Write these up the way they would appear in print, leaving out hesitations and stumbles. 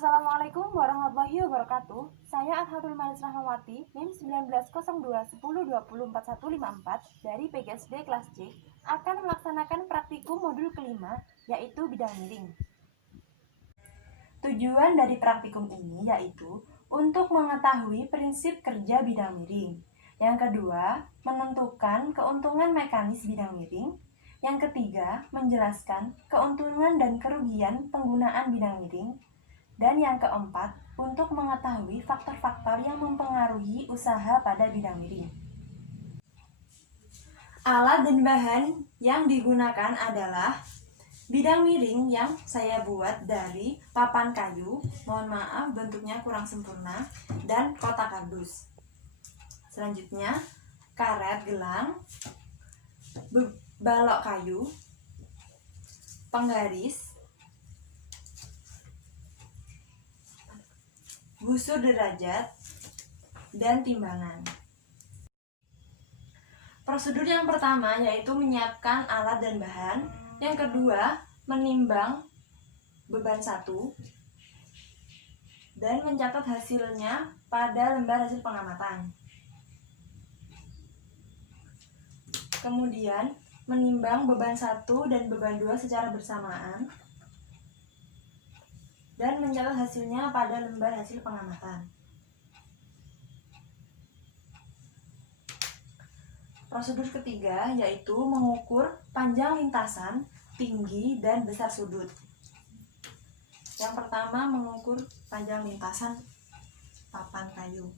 Assalamualaikum warahmatullahi wabarakatuh. Saya Adhatul Manis Rahmawati, NIM 190210204154 dari PGSD kelas C akan melaksanakan praktikum modul kelima, yaitu bidang miring. Tujuan dari praktikum ini yaitu untuk mengetahui prinsip kerja bidang miring. Yang kedua, menentukan keuntungan mekanis bidang miring. Yang ketiga, menjelaskan keuntungan dan kerugian penggunaan bidang miring. Dan yang keempat, untuk mengetahui faktor-faktor yang mempengaruhi usaha pada bidang miring. Alat dan bahan yang digunakan adalah bidang miring yang saya buat dari papan kayu, mohon maaf bentuknya kurang sempurna, dan kotak kardus. Selanjutnya, karet gelang, balok kayu, penggaris, busur derajat, dan timbangan. Prosedur yang pertama yaitu menyiapkan alat dan bahan. Yang kedua, menimbang beban 1 dan mencatat hasilnya pada lembar hasil pengamatan. Kemudian, menimbang beban 1 dan beban 2 secara bersamaan dan mencatat hasilnya pada lembar hasil pengamatan. Prosedur ketiga yaitu mengukur panjang lintasan, tinggi, dan besar sudut. Yang pertama, mengukur panjang lintasan papan kayu.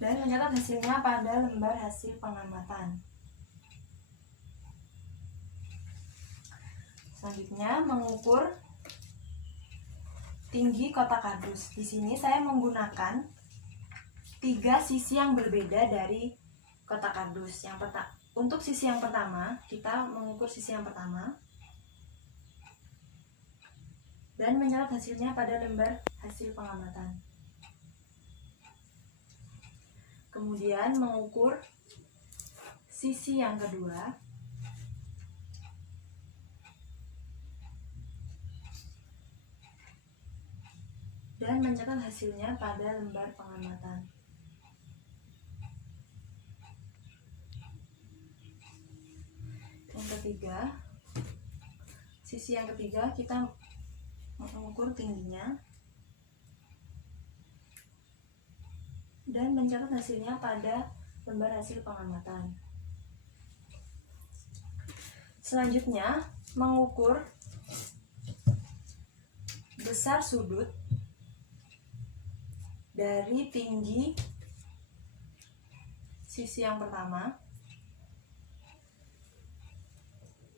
Dan mencatat hasilnya pada lembar hasil pengamatan. Selanjutnya, mengukur tinggi kotak kardus. Di sini saya menggunakan 3 sisi yang berbeda dari kotak kardus. Untuk sisi yang pertama, kita mengukur sisi yang pertama dan mencatat hasilnya pada lembar hasil pengamatan. Kemudian mengukur sisi yang kedua dan mencatat hasilnya pada lembar pengamatan. Yang ketiga, sisi yang ketiga kita mengukur tingginya dan mencatat hasilnya pada lembar hasil pengamatan. Selanjutnya, mengukur besar sudut dari tinggi sisi yang pertama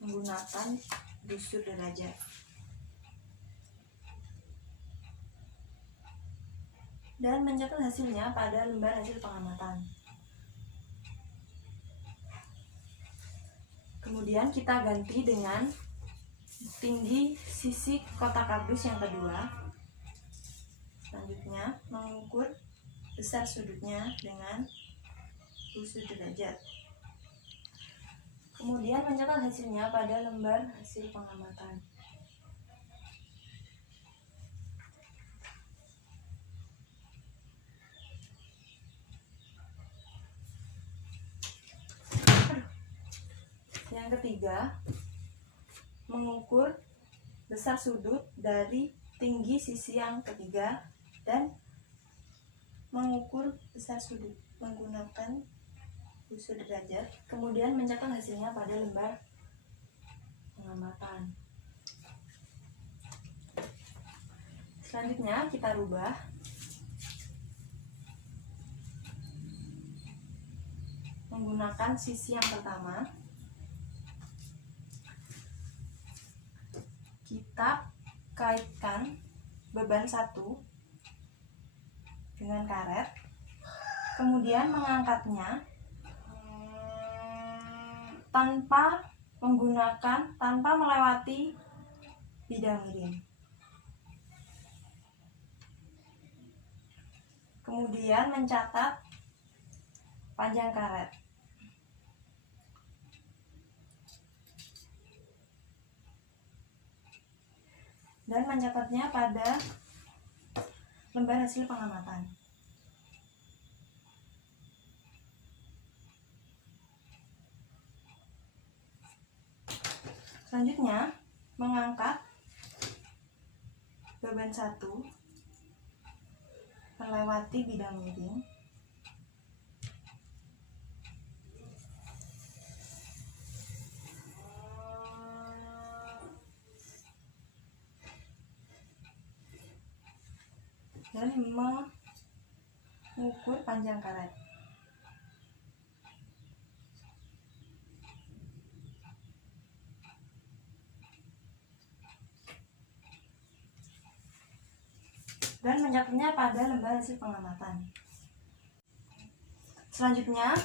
menggunakan busur derajat. Dan mencatat hasilnya pada lembar hasil pengamatan. Kemudian kita ganti dengan tinggi sisi kotak kardus yang kedua. Selanjutnya, mengukur besar sudutnya dengan busur derajat. Kemudian mencatat hasilnya pada lembar hasil pengamatan. Yang ketiga, mengukur besar sudut dari tinggi sisi yang ketiga dan mengukur besar sudut menggunakan busur derajat, kemudian mencatat hasilnya pada lembar pengamatan. Selanjutnya kita rubah menggunakan sisi yang pertama. Kita kaitkan beban 1 dengan karet, kemudian mengangkatnya tanpa melewati bidang miring. Kemudian mencatat panjang karet. Dan mencatatnya pada lembar hasil pengamatan. Selanjutnya, mengangkat beban 1 melewati bidang miring dan mengukur panjang karet. Dan mencatatnya pada lembar hasil pengamatan. Selanjutnya,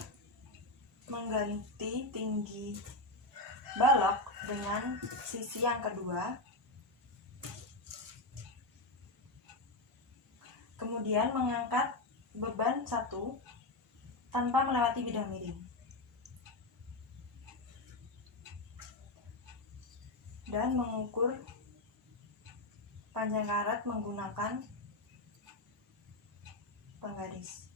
mengganti tinggi balok dengan sisi yang kedua. Kemudian mengangkat beban 1 tanpa melewati bidang miring. Dan mengukur panjang karet menggunakan penggaris.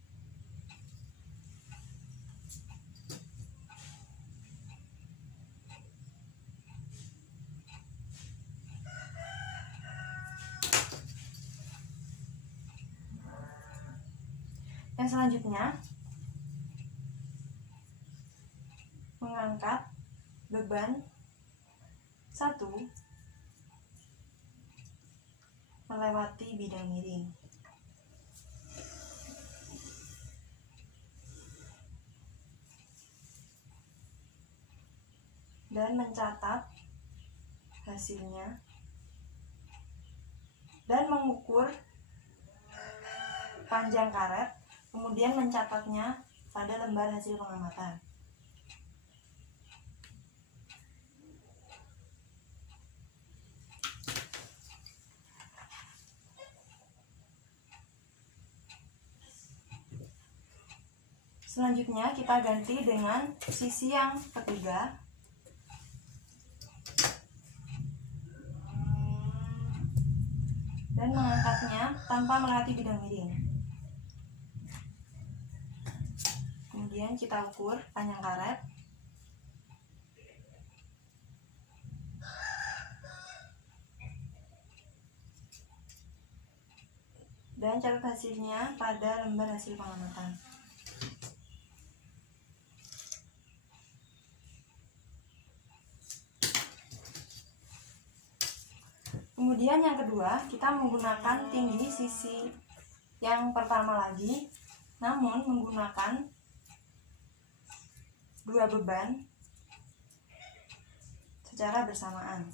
Yang selanjutnya, mengangkat beban 1 melewati bidang miring. Dan mencatat hasilnya dan mengukur panjang karet, kemudian mencatatnya pada lembar hasil pengamatan. Selanjutnya kita ganti dengan sisi yang ketiga. Dan mengangkatnya tanpa melewati bidang miring. Kemudian kita ukur panjang karet. Dan catat hasilnya pada lembar hasil pengamatan. Kemudian yang kedua, kita menggunakan tinggi sisi yang pertama lagi, namun menggunakan 2 beban secara bersamaan.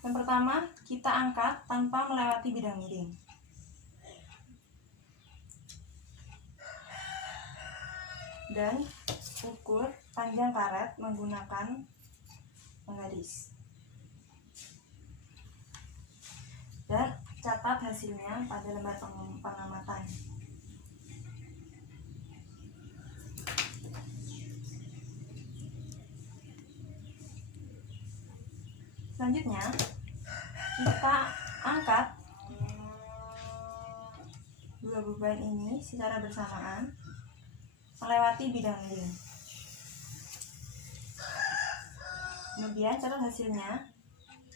Yang pertama, kita angkat tanpa melewati bidang miring. Dan ukur panjang karet menggunakan penggaris. Dan catat hasilnya pada lembar pengamatan. Selanjutnya, kita angkat 2 beban ini secara bersamaan melewati bidang miring. Kemudian catat hasilnya.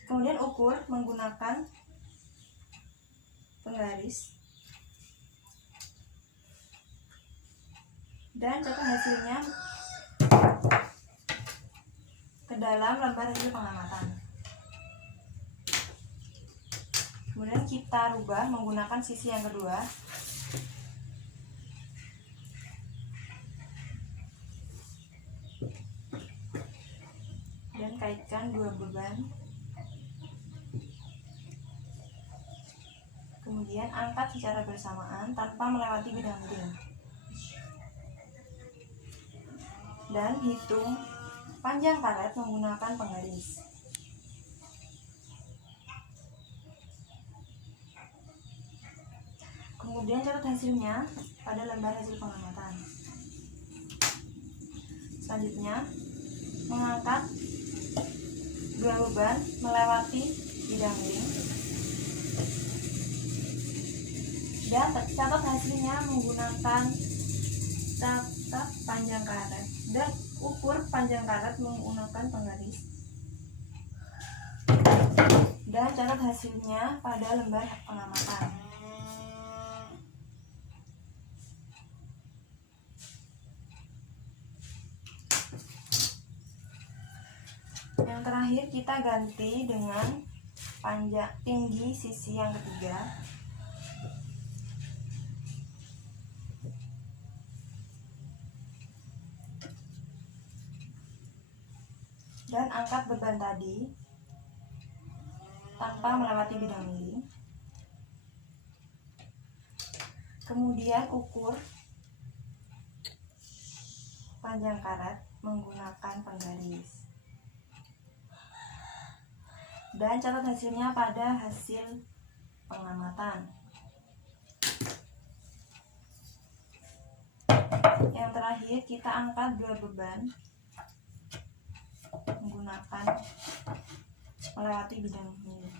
Kemudian ukur menggunakan penggaris. Dan catat hasilnya ke dalam lembar hasil pengamatan. Kemudian kita rubah menggunakan sisi yang kedua. Dan kaitkan 2 beban. Kemudian angkat secara bersamaan tanpa melewati bidang miring. Dan hitung panjang karet menggunakan penggaris. Kemudian catat hasilnya pada lembar hasil pengamatan. Selanjutnya, mengangkat dua beban melewati bidang miring. Dan catat hasilnya menggunakan catat panjang karet dan ukur panjang karet menggunakan penggaris. Dan catat hasilnya pada lembar pengamatan. Yang terakhir kita ganti dengan panjang tinggi sisi yang ketiga. Dan angkat beban tadi tanpa melewati bidang miring. Kemudian ukur panjang karet menggunakan penggaris. Dan catat hasilnya pada hasil pengamatan. Yang terakhir kita angkat dua beban menggunakan melewati bidang miring.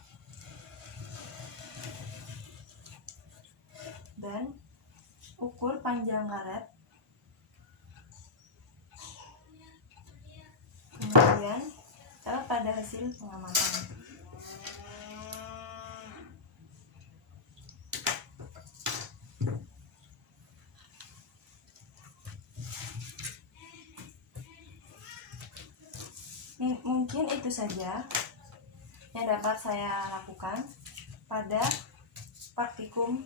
Dan ukur panjang karet. Kemudian catat pada hasil pengamatan. Mungkin itu saja yang dapat saya lakukan pada praktikum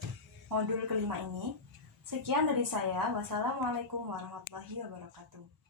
modul kelima ini. Sekian dari saya. Wassalamualaikum warahmatullahi wabarakatuh.